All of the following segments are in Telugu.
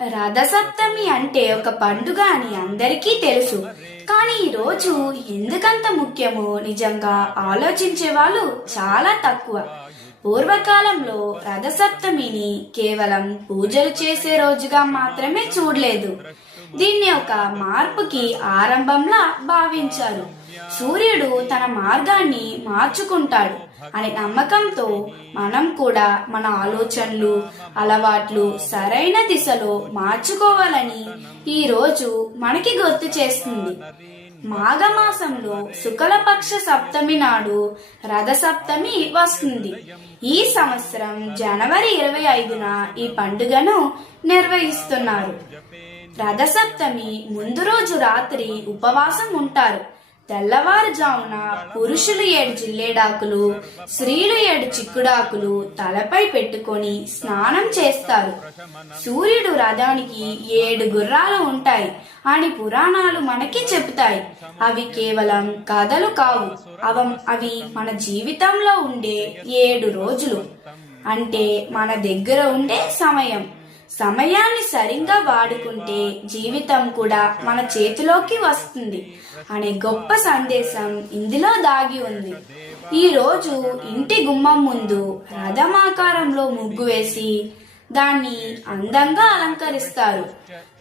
రథసప్తమి అంటే ఒక పండుగ అని అందరికీ తెలుసు. కానీ ఈ రోజు ఎందుకంత ముఖ్యమో నిజంగా ఆలోచించే వాళ్ళు చాలా తక్కువ. పూర్వకాలంలో రథసప్తమిని కేవలం పూజలు చేసే రోజుగా మాత్రమే చూడలేదు. దీన్ని ఒక మార్పుకి ఆరంభంలా భావించారు. సూర్యుడు తన మార్గాన్ని మార్చుకుంటాడు అనే నమ్మకంతో మనం కూడా మన ఆలోచనలు, అలవాట్లు సరైన దిశలో మార్చుకోవాలని ఈ రోజు మనకి గుర్తు చేస్తుంది. మాఘమాసంలో శుక్లపక్ష సప్తమి నాడు రథసప్తమి వస్తుంది. ఈ సంవత్సరం జనవరి 25న ఈ పండుగను నిర్వహిస్తున్నారు. రథసప్తమి ముందు రోజు రాత్రి ఉపవాసం ఉంటారు. తెల్లవారుజామున పురుషులు 7 జిల్లేడాకులు, స్త్రీలు 7 చిక్కుడాకులు తలపై పెట్టుకొని స్నానం చేస్తారు. సూర్యుడు రథానికి 7 గుర్రాలు ఉంటాయి అని పురాణాలు మనకి చెబుతాయి. అవి కేవలం కథలు కావు. అవి మన జీవితంలో ఉండే 7 రోజులు, అంటే మన దగ్గర ఉండే సమయాన్ని సరిగ్గా వాడుకుంటే జీవితం కూడా మన చేతిలోకి వస్తుంది అనే గొప్ప సందేశం ఇందులో దాగి ఉంది. ఈ రోజు ఇంటి గుమ్మం ముందు రథమాకారంలో ముగ్గు వేసి దాన్ని అందంగా అలంకరిస్తారు.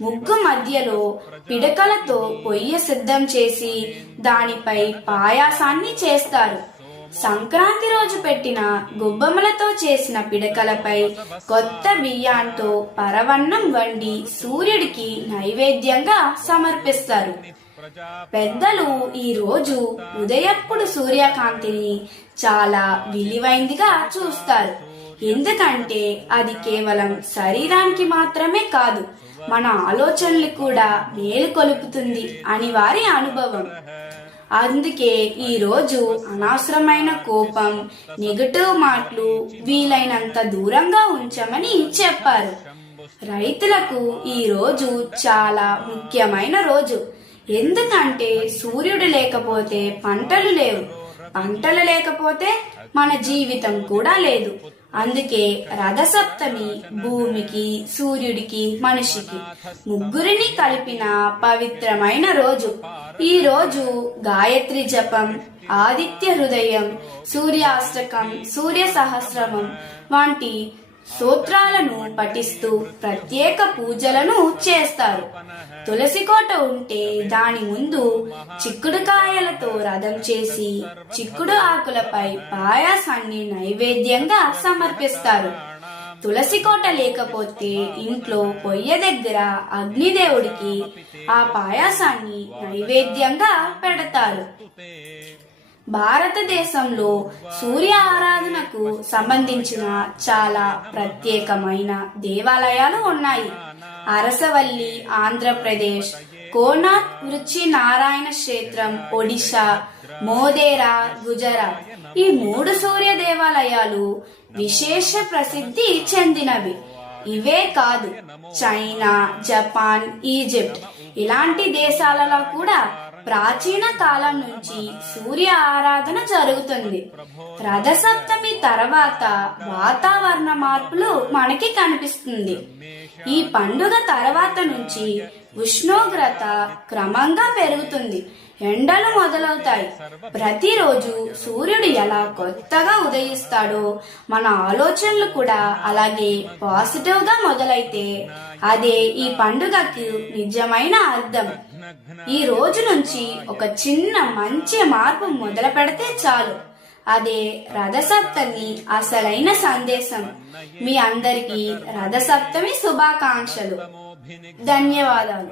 ముగ్గు మధ్యలో పిడకలతో పొయ్యి సిద్ధం చేసి దానిపై పాయాసాన్ని చేస్తారు. సంక్రాంతి రోజు పెట్టిన గొబ్బెమ్మలతో చేసిన పిడకలపై కొత్త బియ్యంతో పరవన్నం వండి సూర్యుడికి నైవేద్యంగా సమర్పిస్తారు. పెద్దలు ఈ రోజు ఉదయప్పుడు సూర్యకాంతిని చాలా విలువైందిగా చూస్తారు. ఎందుకంటే అది కేవలం శరీరానికి మాత్రమే కాదు, మన ఆలోచనలు కూడా మేలుకొలుపుతుంది అని వారి అనుభవం. అందుకే ఈ రోజు అనవసరమైన కోపం, నెగటివ్ మాటలు వీలైనంత దూరంగా ఉంచమని చెప్పారు. రైతులకు ఈ రోజు చాలా ముఖ్యమైన రోజు. ఎందుకంటే సూర్యుడు లేకపోతే పంటలు లేవు, పంటలు లేకపోతే మన జీవితం కూడా లేదు. అందుకే రథసప్తమి భూమికి, సూర్యుడికి, మనిషికి ముగ్గురిని కలిపిన పవిత్రమైన రోజు. ఈ రోజు గాయత్రి జపం, ఆదిత్య హృదయం, సూర్యాష్టకం, సూర్య సహస్రమం వంటి స్తోత్రాలను పఠిస్తూ ప్రత్యేక పూజలను చేస్తారు. తులసి కోట ఉంటే దాని ముందు చిక్కుడుకాయలతో రథం చేసి చిక్కుడు ఆకులపై పాయాసాన్ని నైవేద్యంగా సమర్పిస్తారు. తులసి కోట లేకపోతే ఇంట్లో పొయ్య దగ్గర అగ్నిదేవుడికి ఆ పాయాసాన్ని నైవేద్యంగా పెడతారు. భారతదేశంలో సూర్య ఆరాధనకు సంబంధించిన చాలా ప్రత్యేకమైన దేవాలయాలు ఉన్నాయి. అరసవల్లి ఆంధ్రప్రదేశ్, కోనార్క్ వృచ్చి నారాయణ క్షేత్రం ఒడిశా, మోదేరా గుజరాత్. ఈ 3 సూర్య దేవాలయాలు విశేష ప్రసిద్ధి చెందినవి. ఇవే కాదు, చైనా, జపాన్, ఈజిప్ట్ ఇలాంటి దేశాలలో కూడా ప్రాచీన కాలం నుంచి సూర్య ఆరాధన జరుగుతుంది. రథసప్తమి తర్వాత వాతావరణ మార్పులు మనకి కనిపిస్తుంది. ఈ పండుగ తర్వాత నుంచి ఉష్ణోగ్రత క్రమంగా పెరుగుతుంది, ఎండలు మొదలవుతాయి. ప్రతిరోజు సూర్యుడు ఎలా కొత్తగా ఉదయిస్తాడో మన ఆలోచనలు కూడా అలాగే పాజిటివ్ గా మొదలైతే అదే ఈ పండుగకి నిజమైన అర్థం. ఈ రోజు నుంచి ఒక చిన్న మంచి మార్పు మొదలు పెడితే చాలు. అదే రథసప్తమి అసలైన సందేశం. మీ అందరికీ రథసప్తమి శుభాకాంక్షలు. ధన్యవాదాలు.